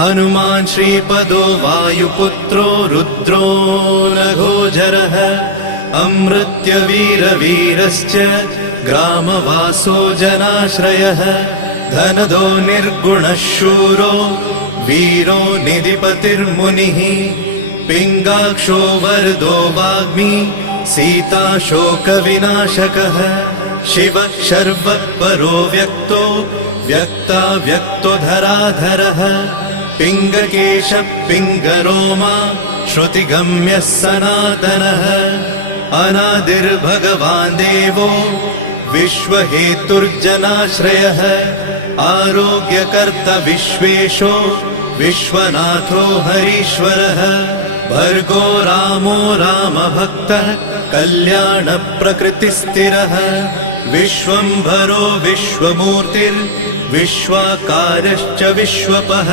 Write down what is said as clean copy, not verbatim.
हनुमान् श्रीपदो वायुपुत्रो रुद्रो नघोजरः अमृत्यवीरवीरश्च ग्रामवासो जनाश्रयः धनदो निर्गुणः शूरो वीरो निधिपतिर्मुनिः पिङ्गाक्षो वरदो वाग्मी सीताशोकविनाशकः शिवः शर्वः व्यक्तो व्यक्तो धराधरः पिङ्गकेशः पिङ्गरोमा श्रुतिगम्यः सनातनः अनादिर्भगवान् देवो विश्वहेतुर्जनाश्रयः आरोग्यकर्ता विश्वेशो विश्वनाथो हरीश्वरः भर्गो रामो रामभक्तः कल्याणप्रकृतिस्थिरः विश्वम्भरो विश्वमूर्तिर्विश्वाकारश्च विश्वपः।